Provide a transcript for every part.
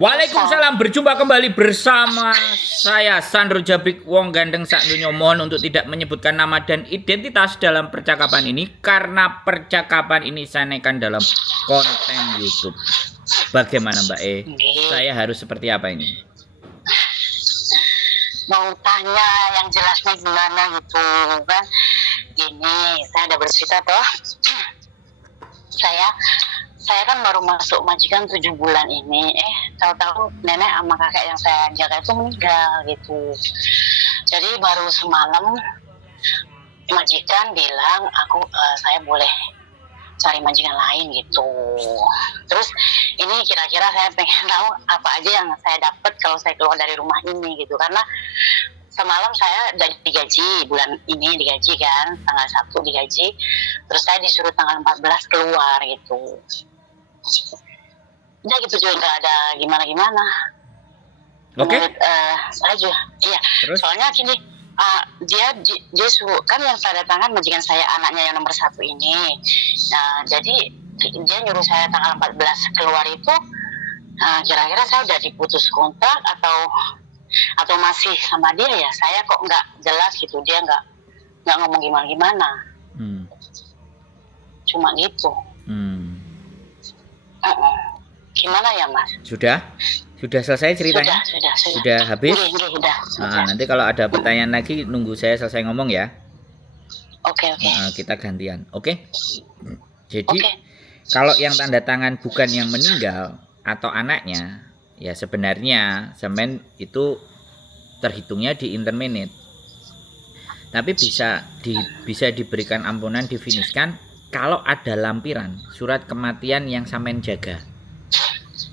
Waalaikumsalam, berjumpa kembali bersama saya Sandro Jabrik Wong Gandeng Sakdunya. Mohon untuk tidak menyebutkan nama dan identitas dalam percakapan ini karena percakapan ini saya naikkan dalam konten YouTube. Bagaimana Mbak E? Saya harus seperti apa ini? Mau tanya yang jelasnya gimana gitu kan. Gini, saya ada bercerita toh. Saya kan baru masuk majikan 7 bulan ini. Tahu-tahu nenek sama kakek yang saya jaga itu meninggal gitu. Jadi baru semalam majikan bilang saya boleh cari majikan lain gitu. Terus ini kira-kira saya pengen tahu apa aja yang saya dapat kalau saya keluar dari rumah ini gitu. Karena semalam saya udah digaji, bulan ini digaji kan, tanggal 1 digaji. Terus saya disuruh tanggal 14 keluar gitu. Udah gitu juga nggak ada gimana-gimana. Oke. Saya juga, iya. Terus? Soalnya gini, dia suruh, kan yang saya datangkan majikan saya anaknya yang nomor 1 ini. Nah, jadi dia nyuruh saya tanggal 14 keluar itu. Kira-kira saya udah diputus kontrak atau masih sama dia ya? Saya kok nggak jelas gitu, dia nggak ngomong gimana-gimana. Cuma gitu. Gimana ya Mas? Sudah selesai ceritanya? Sudah habis? Sudah. Nanti kalau ada pertanyaan lagi nunggu saya selesai ngomong ya. Oke. Kita gantian. Oke. Jadi kalau yang tanda tangan bukan yang meninggal atau anaknya, ya sebenarnya semen itu terhitungnya di intermenit. Tapi bisa diberikan ampunan difiniskan kalau ada lampiran surat kematian yang sampean jaga.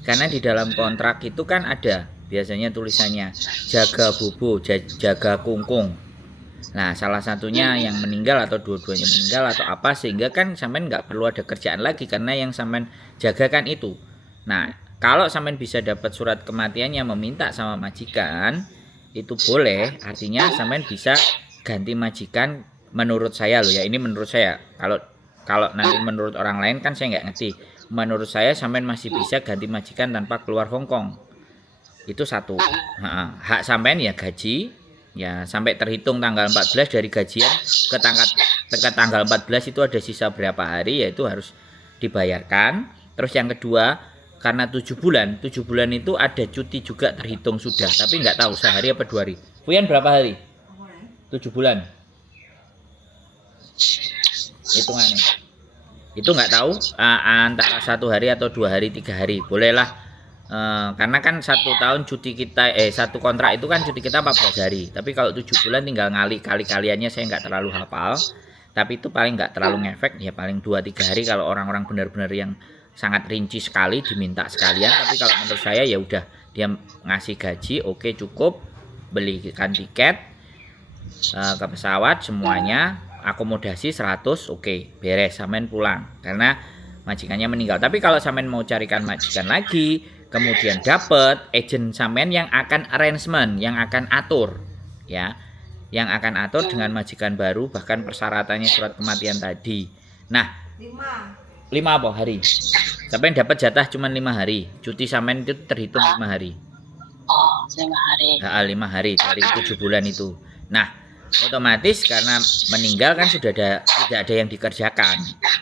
Karena di dalam kontrak itu kan ada biasanya tulisannya jaga bobo, jaga kungkung. Nah, salah satunya yang meninggal atau dua-duanya meninggal atau apa, sehingga kan sampean nggak perlu ada kerjaan lagi karena yang sampean jaga kan itu. Nah, kalau sampean bisa dapat surat kematian yang meminta sama majikan, itu boleh, artinya sampean bisa ganti majikan menurut saya loh ya, ini menurut saya. Kalau nanti menurut orang lain kan saya nggak ngerti. Menurut saya sampean masih bisa ganti majikan tanpa keluar Hongkong. Itu satu. Hak sampean ya gaji, ya sampai terhitung tanggal 14 dari gajian ke tanggal 14 itu ada sisa berapa hari, ya itu harus dibayarkan. Terus yang kedua, karena 7 bulan itu ada cuti juga terhitung sudah, tapi nggak tahu sehari apa 2 hari. Puyan berapa hari? 7 bulan. Hitungannya. Itu nggak tahu antara 1 hari atau 2 hari 3 hari bolehlah, karena kan 1 tahun cuti kita 1 kontrak itu kan cuti kita 14 hari, tapi kalau 7 bulan tinggal kaliannya saya nggak terlalu hafal, tapi itu paling nggak terlalu ngefek ya, paling 2-3 hari kalau orang-orang benar-benar yang sangat rinci sekali diminta sekalian. Tapi kalau menurut saya ya udah, dia ngasih gaji oke, cukup, belikan tiket ke pesawat semuanya, akomodasi 100 oke, beres, sampean pulang karena majikannya meninggal. Tapi kalau sampean mau carikan majikan lagi, kemudian dapat agent sampean yang akan arrangement, yang akan atur ya, yang akan atur dengan majikan baru, bahkan persyaratannya surat kematian tadi. Nah, 5 apa hari? Sampean dapat jatah cuma 5 hari. Cuti sampean itu terhitung 5 hari. 5 hari. 5 hari dari 7 bulan itu. Nah, otomatis karena meninggal kan sudah tidak ada yang dikerjakan.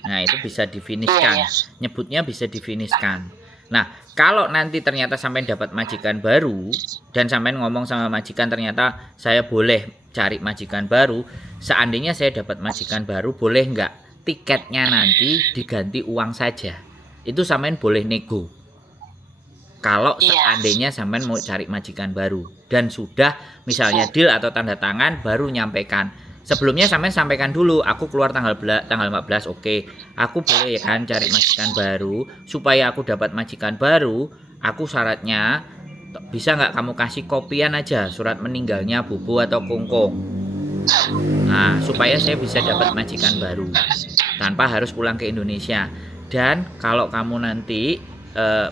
Nah, itu bisa difiniskan. Nyebutnya bisa difiniskan. Nah, kalau nanti ternyata sampean dapat majikan baru dan sampean ngomong sama majikan ternyata saya boleh cari majikan baru, seandainya saya dapat majikan baru, boleh nggak tiketnya nanti diganti uang saja? Itu sampean boleh nego. Kalau seandainya sampean mau cari majikan baru dan sudah misalnya deal atau tanda tangan, baru nyampaikan. Sebelumnya sampean sampaikan dulu, aku keluar tanggal 14 oke. Aku boleh kan cari majikan baru, supaya aku dapat majikan baru, aku syaratnya bisa nggak kamu kasih kopian aja surat meninggalnya Bobo atau Kungkung. Nah, supaya saya bisa dapat majikan baru tanpa harus pulang ke Indonesia. Dan kalau kamu nanti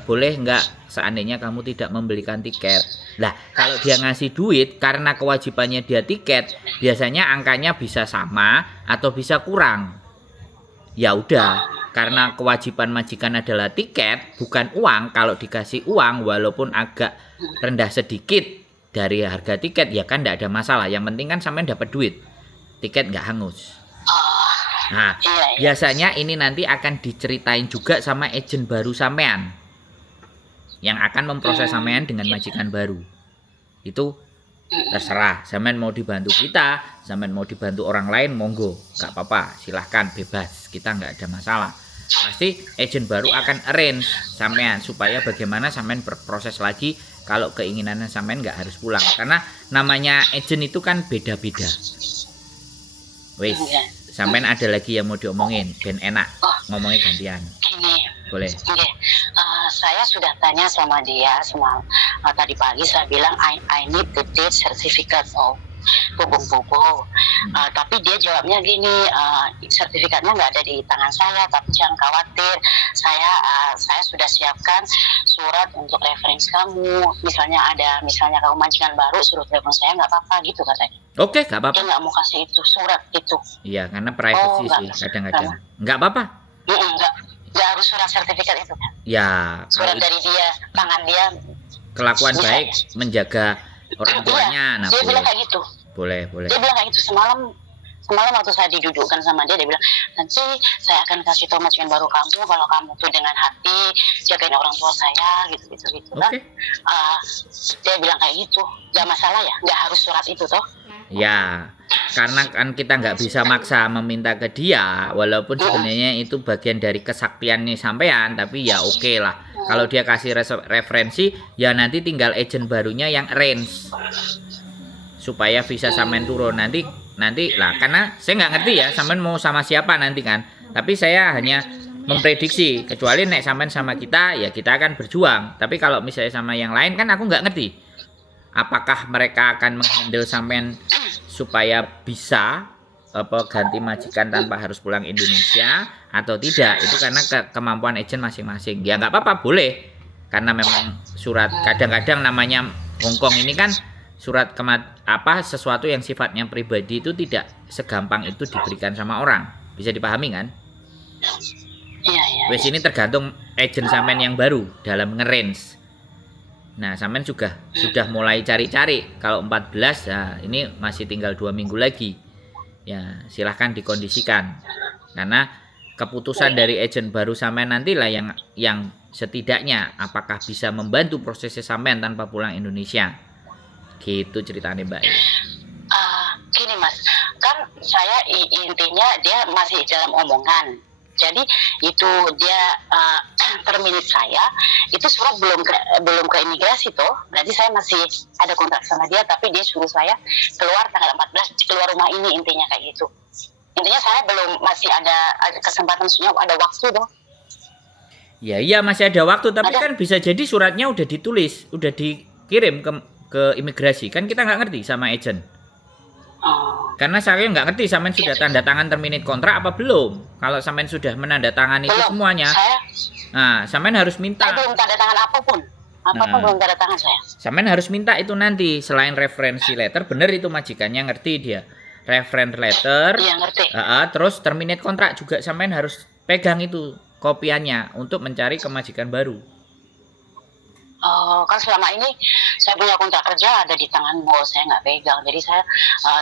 boleh nggak seandainya kamu tidak membelikan tiket. Lah, kalau dia ngasih duit karena kewajibannya dia tiket, biasanya angkanya bisa sama atau bisa kurang. Ya udah, karena kewajiban majikan adalah tiket, bukan uang. Kalau dikasih uang, walaupun agak rendah sedikit dari harga tiket, ya kan tidak ada masalah. Yang penting kan sampean dapat duit, tiket nggak hangus. Nah, biasanya ini nanti akan diceritain juga sama agent baru sampean, yang akan memproses sampean dengan majikan baru. Itu terserah, sampean mau dibantu kita, sampean mau dibantu orang lain, monggo, nggak apa-apa, silahkan, bebas, kita nggak ada masalah. Pasti agent baru akan arrange sampean supaya bagaimana sampean berproses lagi kalau keinginannya sampean nggak harus pulang, karena namanya agent itu kan beda-beda. Wes, sampean ada lagi yang mau diomongin dan enak ngomongnya gantian. Gini, boleh. Saya sudah tanya sama dia tadi pagi, saya bilang I need the date certificate of buku-buku. Tapi dia jawabnya gini, sertifikatnya nggak ada di tangan saya, tapi jangan khawatir, saya sudah siapkan surat untuk referensi kamu. Misalnya kamu majikan baru, suruh telepon saya, nggak apa-apa gitu katanya. Oke, nggak apa-apa. Dia nggak mau kasih itu surat itu. Iya, karena privacy sih kadang-kadang. Nggak apa-apa. Nggak harus surat sertifikat itu kan? Ya. Surat dari dia, tangan dia. Kelakuan baik, menjaga orang tuanya. Nah, dia bilang kayak gitu. Boleh. Dia bilang kayak gitu semalam waktu saya didudukkan sama dia bilang, nanti saya akan kasih tahu majikan baru kamu kalau kamu tuh dengan hati jagain orang tua saya gitu kan. Dia bilang kayak gitu, nggak masalah ya, nggak harus surat itu toh. Ya, karena kan kita nggak bisa maksa meminta ke dia, walaupun sebenarnya itu bagian dari kesaktiannya sampean, tapi ya oke lah. Kalau dia kasih referensi, ya nanti tinggal agent barunya yang arrange supaya visa sampean turun nanti lah, karena saya nggak ngerti ya sampean mau sama siapa nanti kan, tapi saya hanya memprediksi, kecuali nek sampean sama kita ya kita akan berjuang, tapi kalau misalnya sama yang lain kan aku nggak ngerti apakah mereka akan menghandle sampean supaya bisa ganti majikan tanpa harus pulang Indonesia atau tidak. Itu karena kemampuan agent masing-masing. Ya nggak apa-apa, boleh, karena memang surat kadang-kadang namanya Hongkong ini kan surat sesuatu yang sifatnya pribadi itu tidak segampang itu diberikan sama orang. Bisa dipahami kan? Iya. Wes ini tergantung agent sampean yang baru dalam ngerange. Nah, sampean juga sudah mulai cari-cari. Kalau 14, nah ini masih tinggal 2 minggu lagi. Ya, silahkan dikondisikan. Karena keputusan dari agent baru sampean nantilah yang setidaknya apakah bisa membantu prosesnya sampean tanpa pulang Indonesia. Gitu ceritanya, Mbak. Gini Mas, kan saya intinya dia masih dalam omongan. Jadi itu dia terminate saya, itu surat belum ke imigrasi toh. Berarti saya masih ada kontrak sama dia, tapi dia suruh saya keluar tanggal 14, keluar rumah ini, intinya kayak gitu. Intinya saya masih ada kesempatan, ada waktu toh. Ya iya masih ada waktu, tapi kan bisa jadi suratnya udah ditulis, udah dikirim ke imigrasi. Kan kita nggak ngerti sama agent. Karena saya nggak ngerti sampean sudah tanda tangan terminate kontrak apa belum. Kalau sampean sudah menandatangani itu semuanya, nah sampean harus minta. Saya belum tanda tangan apapun belum tanda tangan saya. Sampean harus minta itu nanti, selain referensi letter, bener itu majikannya ngerti dia. Reference letter, iya, ngerti. Terus terminate kontrak juga sampean harus pegang itu kopiannya untuk mencari kemajikan baru. Kan selama ini saya punya kontrak kerja ada di tangan bos, saya nggak pegang, jadi saya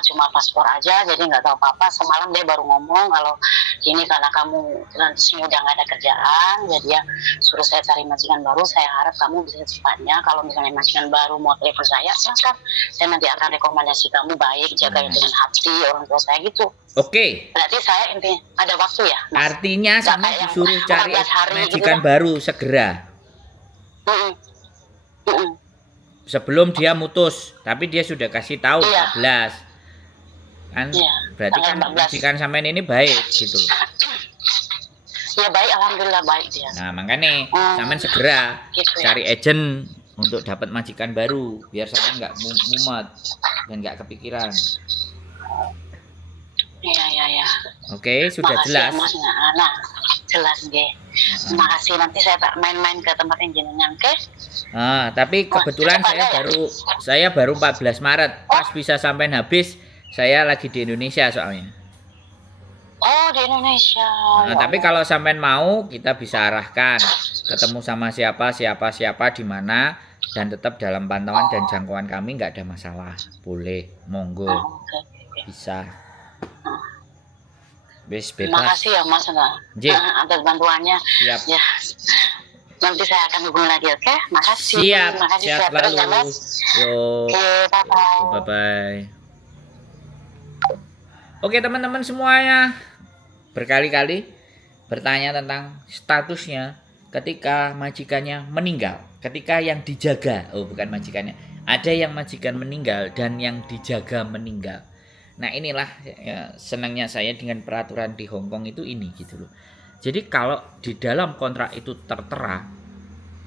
cuma paspor aja, jadi nggak tahu apa-apa. Semalam dia baru ngomong kalau ini karena kamu nanti udah nggak ada kerjaan, jadi ya suruh saya cari majikan baru. Saya harap kamu bisa cepatnya, kalau misalnya majikan baru mau telepon saya, silahkan, saya nanti akan rekomendasi kamu baik, jaga dengan hati orang tua saya gitu. Oke. Berarti saya intinya ada waktu ya. Mas? Artinya sama disuruh cari majikan gitu baru segera. Sebelum dia mutus, tapi dia sudah kasih tahu 14. Kan berarti kan majikan sampean ini baik gitu loh. Ya baik, alhamdulillah baik dia. Nah, makanya sampean segera gitu cari agent untuk dapat majikan baru biar sampean nggak mumet dan nggak kepikiran. Iya. Oke, sudah makasih jelas. Mas, nah, jelas deh. Terima kasih, nanti saya tak main-main ke tempat jenengan, oke? Tapi kebetulan saya baru 14 Maret. Pas bisa sampai habis, saya lagi di Indonesia soalnya. Oh, di Indonesia. Nah, tapi kalau sampean mau, kita bisa arahkan ketemu sama siapa di mana, dan tetap dalam pantauan dan jangkauan kami, nggak ada masalah. Boleh, monggo, Oh, oke. bisa. Wis bebas. Makasih ya Mas Nggih, atas bantuannya. siap. Ya, nanti saya akan hubungi lagi, oke? Makasih. Siap, Makasih sehat sehat terus ya selalu. Mas. Yo, Oke, bye-bye. bye-bye. Oke teman-teman semuanya, berkali-kali bertanya tentang statusnya ketika majikannya meninggal, ketika yang dijaga, oh bukan majikannya, ada yang majikan meninggal dan yang dijaga meninggal. Nah inilah ya, senangnya saya dengan peraturan di Hong Kong itu ini gitu loh. Jadi kalau di dalam kontrak itu tertera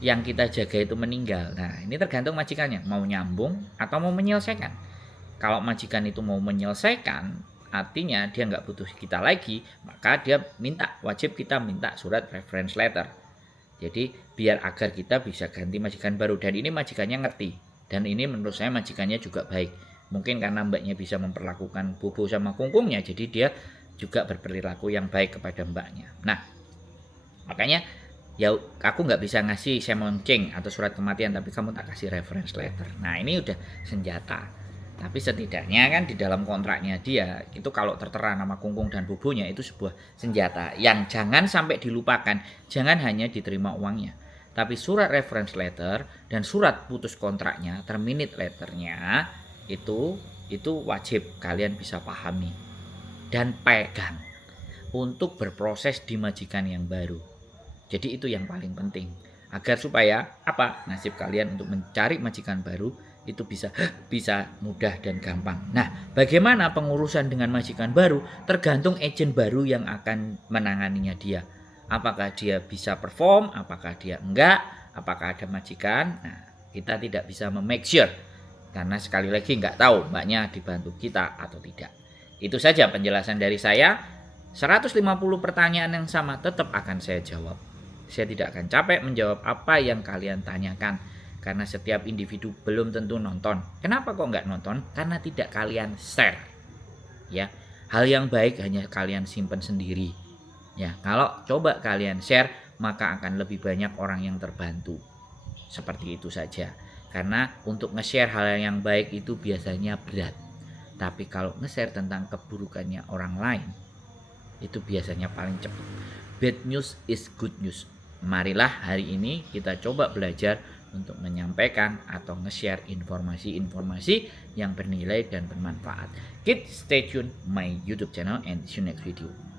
yang kita jaga itu meninggal, nah ini tergantung majikannya mau nyambung atau mau menyelesaikan. Kalau majikan itu mau menyelesaikan, artinya dia nggak butuh kita lagi, maka dia wajib kita minta surat reference letter. Jadi biar agar kita bisa ganti majikan baru, dan ini majikannya ngerti, dan ini menurut saya majikannya juga baik. Mungkin karena mbaknya bisa memperlakukan Bobo sama Kungkungnya, jadi dia juga berperilaku yang baik kepada mbaknya. Nah makanya ya aku nggak bisa ngasih semonceng atau surat kematian, tapi kamu tak kasih reference letter. Nah ini udah senjata. Tapi setidaknya kan di dalam kontraknya dia itu kalau tertera nama Kungkung dan Bobonya itu sebuah senjata yang jangan sampai dilupakan. Jangan hanya diterima uangnya, tapi surat reference letter dan surat putus kontraknya, terminate letternya itu wajib kalian bisa pahami dan pegang untuk berproses di majikan yang baru. Jadi itu yang paling penting, agar supaya apa, nasib kalian untuk mencari majikan baru itu bisa mudah dan gampang. Nah, bagaimana pengurusan dengan majikan baru tergantung agent baru yang akan menanganinya dia. Apakah dia bisa perform, apakah dia enggak, apakah ada majikan. Nah, kita tidak bisa make sure karena sekali lagi enggak tahu mbaknya dibantu kita atau tidak. Itu saja penjelasan dari saya. 150 pertanyaan yang sama tetap akan saya jawab. Saya tidak akan capek menjawab apa yang kalian tanyakan, karena setiap individu belum tentu nonton. Kenapa kok nggak nonton? Karena tidak kalian share. Ya, hal yang baik hanya kalian simpan sendiri. Ya, kalau coba kalian share, maka akan lebih banyak orang yang terbantu. Seperti itu saja. Karena untuk nge-share hal yang baik itu biasanya berat. Tapi kalau nge-share tentang keburukannya orang lain, itu biasanya paling cepat. Bad news is good news. Marilah hari ini kita coba belajar untuk menyampaikan atau nge-share informasi-informasi yang bernilai dan bermanfaat. Keep stay tune my YouTube channel and see you next video.